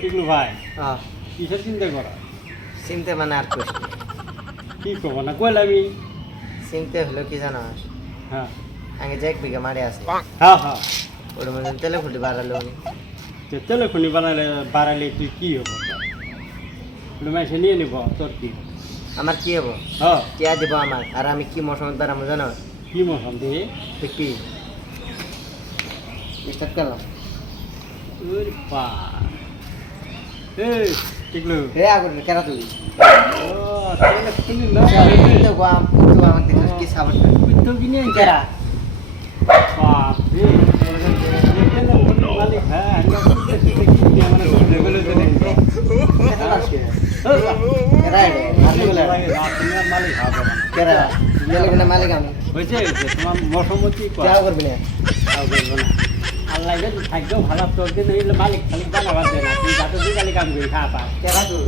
টিকলু ভাই হ্যাঁ কিসের চিন্তা করা চিনতে মানে আর কইস না। কি করবো না কইলে আমি চিনতে হলো কি জানাস হ্যাঁ আগে যে 1 বিঘা মারি আছে হ্যাঁ হ্যাঁ ওর মধ্যে তেলে ফুটি বাড়ালো উনি তেলেখনি বাড়ালে তুই কি হবো মাসে নিয়ে নিব তোর কি হবে? আমার কি হবো হ্যাঁ টিয়া দিব আমার আর আমি কি মৌসুমে বাড়াবো জানো কি মশাল দিয়ে তো কি স্টার্ট করলাম ওরে পা এই টিকলু হে আগর কেরা তুই ও তেলেখনি না তো গাম তো আমার দেখছিস কি সাবট তো কিনে কেরা বাপ রে তেলেখনি মালিক হ্যাঁ আমরা কিনে আমরা লেভেলে চলে কেরা রে আসলে মালিক হবে কেরা তেলে মালিক আমি হয়েছে যে তোমার মসমতি কেয়া করবি না আল্লাহ থাকলেও ভালো তোর দিন মালিক খালিক বানাবার দেয় না তুই যাতে দুই কালি কাম করি খা পা কেরা তুই